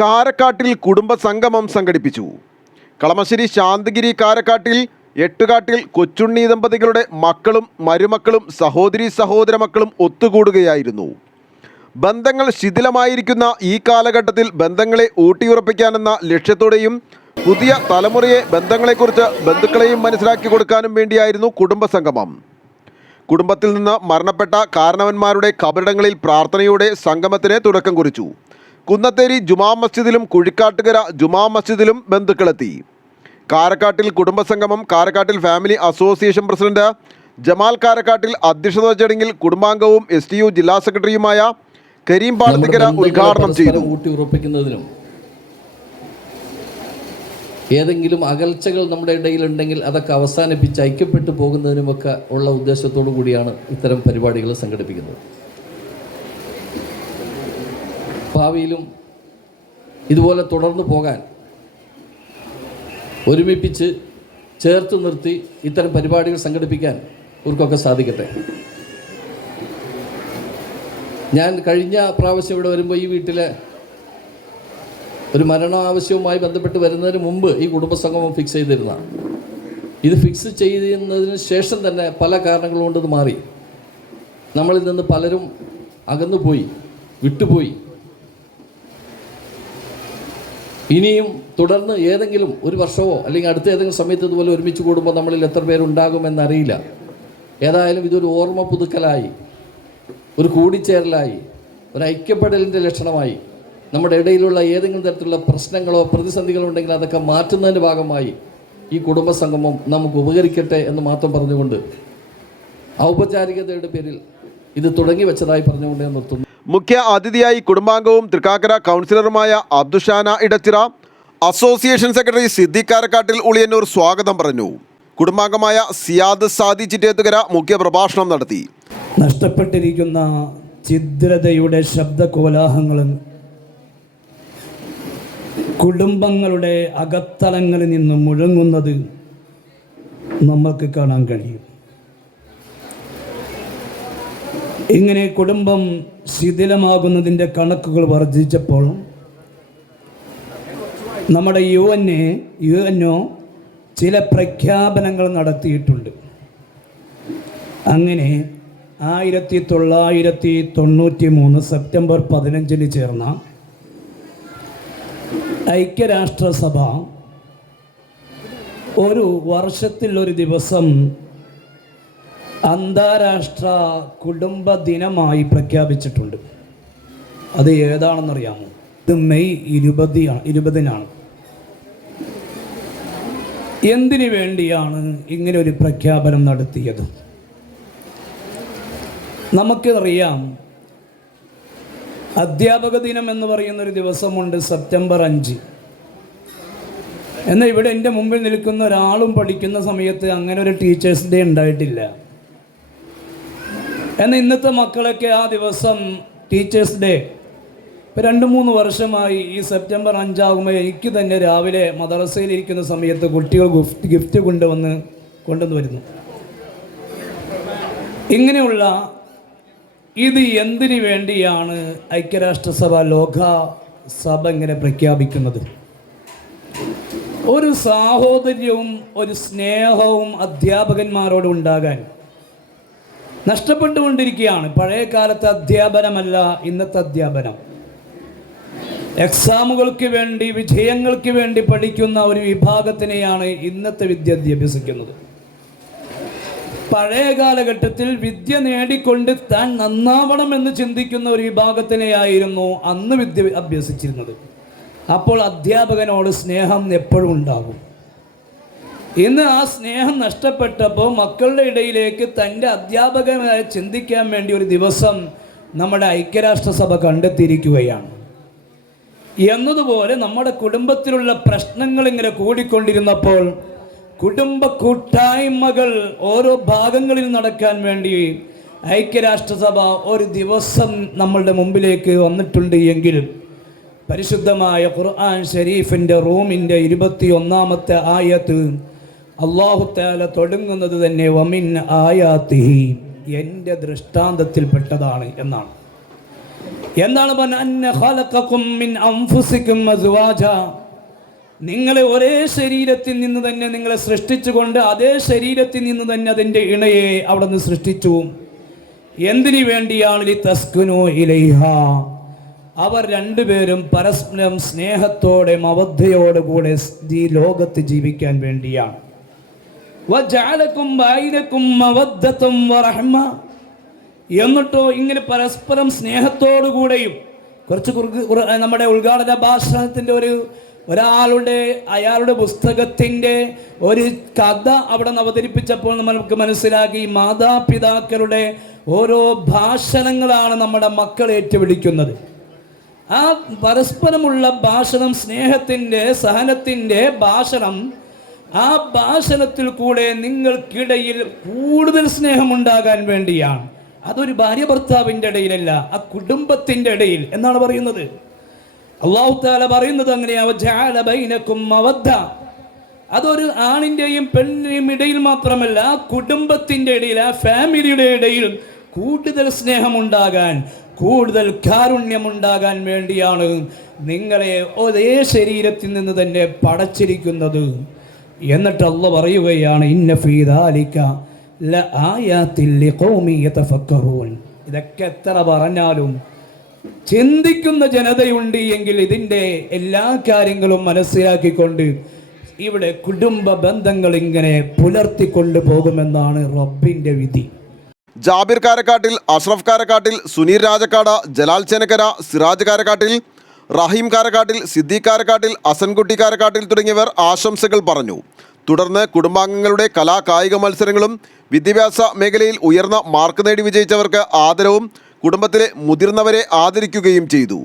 കാരക്കാട്ടിൽ കുടുംബസംഗമം സംഘടിപ്പിച്ചു. കളമശ്ശേരി ശാന്തഗിരി കാരക്കാട്ടിൽ എട്ടുകാട്ടിൽ കൊച്ചുണ്ണി ദമ്പതികളുടെ മക്കളും മരുമക്കളും സഹോദരീ സഹോദര മക്കളും ഒത്തുകൂടുകയായിരുന്നു. ബന്ധങ്ങൾ ശിഥിലമായിരിക്കുന്ന ഈ കാലഘട്ടത്തിൽ ബന്ധങ്ങളെ ഊട്ടിയുറപ്പിക്കാനെന്ന ലക്ഷ്യത്തോടെയും പുതിയ തലമുറയെ ബന്ധങ്ങളെക്കുറിച്ച് ബന്ധുക്കളെയും മനസ്സിലാക്കി കൊടുക്കാനും വേണ്ടിയായിരുന്നു കുടുംബസംഗമം. കുടുംബത്തിൽ നിന്ന് മരണപ്പെട്ട കാരണവന്മാരുടെ ഖബറിടങ്ങളിൽ പ്രാർത്ഥനയോടെ സംഗമത്തിന് തുടക്കം കുറിച്ചു. കുന്നത്തേരി ജുമാ മസ്ജിദിലും കുഴിക്കാട്ടുകര ജുമാ മസ്ജിദിലും ബന്ധുക്കളെത്തി. കാരക്കാട്ടിൽ കുടുംബസംഗമം കാരക്കാട്ടിൽ ഫാമിലി അസോസിയേഷൻ പ്രസിഡന്റ് ജമാൽ കാരക്കാട്ടിൽ അധ്യക്ഷത ചടങ്ങിൽ കുടുംബാംഗവും STU ജില്ലാ സെക്രട്ടറിയുമായ കരീം പാടത്തിക്കര ഉദ്ഘാടനം ചെയ്തു. ഊട്ടിയുറപ്പിക്കുന്നതിനും ഏതെങ്കിലും അകൽച്ചകൾ നമ്മുടെ ഇടയിലുണ്ടെങ്കിൽ അതൊക്കെ അവസാനിപ്പിച്ച് ഐക്യപ്പെട്ടു പോകുന്നതിനുമൊക്കെ ഉള്ള ഉദ്ദേശത്തോടു കൂടിയാണ് ഇത്തരം പരിപാടികൾ സംഘടിപ്പിക്കുന്നത്. ഭാവിയിലും ഇതുപോലെ തുടർന്നു പോകാൻ ഒരുമിപ്പിച്ച് ചേർത്ത് നിർത്തി ഇത്തരം പരിപാടികൾ സംഘടിപ്പിക്കാൻ ഇവർക്കൊക്കെ സാധിക്കട്ടെ. ഞാൻ കഴിഞ്ഞ പ്രാവശ്യം ഇവിടെ വരുമ്പോൾ ഈ വീട്ടിലെ ഒരു മരണ ആവശ്യവുമായി ബന്ധപ്പെട്ട് വരുന്നതിന് മുമ്പ് ഈ കുടുംബസംഗമം ഫിക്സ് ചെയ്തിരുന്നതാണ്. ഇത് ഫിക്സ് ചെയ്യുന്നതിന് ശേഷം തന്നെ പല കാരണങ്ങൾ കൊണ്ട് ഇത് മാറി. നമ്മളിൽ നിന്ന് പലരും അകന്നുപോയി, വിട്ടുപോയി. ഇനിയും തുടർന്ന് ഏതെങ്കിലും ഒരു വർഷമോ അല്ലെങ്കിൽ അടുത്ത ഏതെങ്കിലും സമയത്ത് ഇതുപോലെ ഒരുമിച്ച് കൂടുമ്പോൾ നമ്മളിൽ എത്ര പേരുണ്ടാകുമെന്നറിയില്ല. ഏതായാലും ഇതൊരു ഓർമ്മ പുതുക്കലായി, ഒരു കൂടിച്ചേരലായി, ഒരു ഐക്യപ്പെടലിൻ്റെ ലക്ഷണമായി, നമ്മുടെ ഇടയിലുള്ള ഏതെങ്കിലും തരത്തിലുള്ള പ്രശ്നങ്ങളോ പ്രതിസന്ധികളോ ഉണ്ടെങ്കിൽ അതൊക്കെ മാറ്റുന്നതിൻ്റെ ഭാഗമായി ഈ കുടുംബസംഗമം നമുക്ക് ഉപകരിക്കട്ടെ എന്ന് മാത്രം പറഞ്ഞുകൊണ്ട് ഔപചാരികതയുടെ പേരിൽ ഇത് തുടങ്ങി വെച്ചതായി പറഞ്ഞുകൊണ്ട് ഞാൻ നിർത്തുന്നു. മുഖ്യ അതിഥിയായി കുടുംബാംഗവും തൃക്കാക്കര കൗൺസിലറുമായ അബ്ദുഷാന ഇടച്ചിറ, അസോസിയേഷൻ സെക്രട്ടറി സിദ്ദീഖ് കാരക്കാട്ടിൽ ഉളിയന്നൂർ സ്വാഗതം പറഞ്ഞു. കുടുംബാംഗമായ സിയാദ് സാദി ചിറ്റേത്തുകര മുഖ്യ പ്രഭാഷണം നടത്തി. നഷ്ടപ്പെട്ടിരിക്കുന്ന ഛിദ്രതയുടെ ശബ്ദകോലാഹങ്ങളും കുടുംബങ്ങളുടെ അകത്തളങ്ങളിൽ നിന്ന് മുഴങ്ങുന്നത് നമ്മൾക്ക് കാണാൻ കഴിയും. ഇങ്ങനെ കുടുംബം ശിഥിലമാകുന്നതിൻ്റെ കണക്കുകൾ വർദ്ധിച്ചപ്പോൾ നമ്മുടെ UNO ചില പ്രഖ്യാപനങ്ങൾ നടത്തിയിട്ടുണ്ട്. അങ്ങനെ 1993 സെപ്റ്റംബർ 15 ചേർന്ന ഐക്യരാഷ്ട്രസഭ ഒരു വർഷത്തിൽ ഒരു ദിവസം അന്താരാഷ്ട്ര കുടുംബ ദിനമായി പ്രഖ്യാപിച്ചിട്ടുണ്ട്. അത് ഏതാണെന്നറിയാമോ? ഇത് മെയ് 20-നാണ്. എന്തിനു വേണ്ടിയാണ് ഇങ്ങനെ ഒരു പ്രഖ്യാപനം നടത്തിയത്? നമുക്കറിയാം, അധ്യാപക ദിനം എന്ന് പറയുന്നൊരു ദിവസമുണ്ട് സെപ്റ്റംബർ 5. എന്നാൽ ഇവിടെ എൻ്റെ മുമ്പിൽ നിൽക്കുന്ന ഒരാളും പഠിക്കുന്ന സമയത്ത് അങ്ങനെ ഒരു ടീച്ചേഴ്സ് ഡേ ഉണ്ടായിട്ടില്ല. എന്നാൽ ഇന്നത്തെ മക്കളൊക്കെ ആ ദിവസം ടീച്ചേഴ്സ് ഡേ ഇപ്പോൾ 2-3 വർഷമായി ഈ സെപ്റ്റംബർ 5 ആകുമ്പോൾ എനിക്ക് തന്നെ രാവിലെ മദ്രസയിലിരിക്കുന്ന സമയത്ത് കുട്ടികൾ ഗിഫ്റ്റ് കൊണ്ടുവന്ന് വരുന്നു. ഇങ്ങനെയുള്ള ഇത് എന്തിനു വേണ്ടിയാണ് ഐക്യരാഷ്ട്രസഭ ലോകസഭ ഇങ്ങനെ പ്രഖ്യാപിക്കുന്നത്? ഒരു സാഹോദര്യവും ഒരു സ്നേഹവും അധ്യാപകന്മാരോട് ഉണ്ടാകാൻ നഷ്ടപ്പെട്ടുകൊണ്ടിരിക്കുകയാണ്. പഴയ കാലത്തെ അധ്യാപനമല്ല ഇന്നത്തെ അധ്യാപനം. എക്സാമുകൾക്ക് വേണ്ടി, വിജയങ്ങൾക്ക് വേണ്ടി പഠിക്കുന്ന ഒരു വിഭാഗത്തിനെയാണ് ഇന്നത്തെ വിദ്യ അഭ്യസിക്കുന്നത്. പഴയ കാലഘട്ടത്തിൽ വിദ്യ നേടിക്കൊണ്ട് താൻ നന്നാവണമെന്ന് ചിന്തിക്കുന്ന ഒരു വിഭാഗത്തിനെയായിരുന്നു അന്ന് വിദ്യ അഭ്യസിച്ചിരുന്നത്. അപ്പോൾ അധ്യാപകനോട് സ്നേഹം എപ്പോഴും ഉണ്ടാകും. ഇന്ന് ആ സ്നേഹം നഷ്ടപ്പെട്ടപ്പോൾ മക്കളുടെ ഇടയിലേക്ക് തൻ്റെ അധ്യാപകനായി ചിന്തിക്കാൻ വേണ്ടി ഒരു ദിവസം നമ്മുടെ ഐക്യരാഷ്ട്രസഭ കണ്ടെത്തിയിരിക്കുകയാണ്. എന്നതുപോലെ നമ്മുടെ കുടുംബത്തിലുള്ള പ്രശ്നങ്ങൾ ഇങ്ങനെ കൂടിക്കൊണ്ടിരുന്നപ്പോൾ കുടുംബ കൂട്ടായ്മകൾ ഓരോ ഭാഗങ്ങളിൽ നടക്കാൻ വേണ്ടി ഐക്യരാഷ്ട്രസഭ ഒരു ദിവസം നമ്മളുടെ മുമ്പിലേക്ക് വന്നിട്ടുണ്ട്. എങ്കിലും പരിശുദ്ധമായ ഖുർആൻ ഷരീഫിൻ്റെ റൂമിൻ്റെ 21-ാമത്തെ ആയത്ത് അല്ലാഹു തആല തുടങ്ങുന്നത് തന്നെ വമിൻ ആയാതിഹി, എൻ്റെ ദൃഷ്ടാന്തത്തിൽപ്പെട്ടതാണ് എന്നാണ്. എന്താണ് പറഞ്ഞ അന്ന ഖലഖകും മിൻ അൻഫുസികും അസ്വാജ, നിങ്ങളെ ഒരേ ശരീരത്തിൽ നിന്ന് തന്നെ നിങ്ങളെ സൃഷ്ടിച്ചുകൊണ്ട് അതേ ശരീരത്തിൽ നിന്ന് തന്നെ അതിൻ്റെ ഇണയെ അവിടെ നിന്ന് സൃഷ്ടിച്ചു. എന്തിനു വേണ്ടിയാണ്? തസ്കുനു ഇലൈഹ, അവർ രണ്ടുപേരും പരസ്പരം സ്നേഹത്തോടെ മവദ്ധയോടെ കൂടെ ഈ ലോകത്ത് ജീവിക്കാൻ വേണ്ടിയാണ്. വജഅലകും ബൈനകും മവദ്ദതും വറഹ്മ, എന്നിട്ടോ ഇങ്ങനെ പരസ്പരം സ്നേഹത്തോടു കൂടെയും നമ്മുടെ ഉദ്ഘാടന ഭാഷണത്തിൻ്റെ ഒരാളുടെ അയാളുടെ പുസ്തകത്തിൻ്റെ ഒരു കഥ അവിടെ നിന്ന് അവതരിപ്പിച്ചപ്പോൾ നമുക്ക് മനസ്സിലാക്കി മാതാപിതാക്കളുടെ ഓരോ ഭാഷണങ്ങളാണ് നമ്മുടെ മക്കൾ ഏറ്റുപിടിക്കുന്നത്. ആ പരസ്പരമുള്ള ഭാഷണം, സ്നേഹത്തിൻ്റെ സഹനത്തിൻ്റെ ഭാഷണം, ആ ഭാഷണത്തിൽ കൂടെ നിങ്ങൾക്കിടയിൽ കൂടുതൽ സ്നേഹമുണ്ടാകാൻ വേണ്ടിയാണ്. അതൊരു ഭാര്യ ഭർത്താവിൻ്റെ ഇടയിലല്ല, ആ കുടുംബത്തിൻ്റെ ഇടയിൽ എന്നാണ് പറയുന്നത്. അല്ലാഹു തആല പറയുന്നത് അങ്ങനെയാ, വജഅല ബൈനകും മവദ്ദ, അതൊരു ആണിൻ്റെയും പെണ്ണിൻ്റെയും ഇടയിൽ മാത്രമല്ല, ആ കുടുംബത്തിൻ്റെ ഇടയിൽ, ആ ഫാമിലിയുടെ ഇടയിൽ കൂടുതൽ സ്നേഹമുണ്ടാകാൻ, കൂടുതൽ കാരുണ്യമുണ്ടാകാൻ വേണ്ടിയാണ് നിങ്ങളെ ഒരേ ശരീരത്തിൽ നിന്ന് തന്നെ പടച്ചിരിക്കുന്നത്. എന്നിട്ട് അല്ലാഹു പറയുകയാണ്, ഇന്ന ഫീ ദാലിക ലആയാതിൻ ലിഖൗമി യതഫക്കറൂൻ. ഇതൊക്കെ എത്ര പറഞ്ഞാലും ചിന്തിക്കുന്ന ജനതയുണ്ട് എങ്കിൽ ഇതിൻ്റെ എല്ലാ കാര്യങ്ങളും മനസ്സിലാക്കിക്കൊണ്ട് ഇവിടെ കുടുംബ ബന്ധങ്ങൾ ഇങ്ങനെ പുലർത്തിക്കൊണ്ടു പോകുമെന്നാണ് റബ്ബിൻ്റെ വിധി. ജാബിർ കാരക്കാട്ടിൽ, അഷ്റഫ് കാരക്കാട്ടിൽ, സുനീർ രാജക്കാട്, ജലാൽ ചേനക്കര, സിറാജ് കാരക്കാട്ടിൽ, റഹീം കാരക്കാട്ടിൽ, സിദ്ദീഖ് കാരക്കാട്ടിൽ, അസൻകുട്ടി കാരക്കാട്ടിൽ തുടങ്ങിയവർ ആശംസകൾ പറഞ്ഞു. തുടർന്ന് കുടുംബാംഗങ്ങളുടെ കലാ കായിക മത്സരങ്ങളും വിദ്യാഭ്യാസ മേഖലയിൽ ഉയർന്ന മാർക്ക് നേടി വിജയിച്ചവർക്ക് ആദരവും കുടുംബത്തിലെ മുതിർന്നവരെ ആദരിക്കുകയും ചെയ്തു.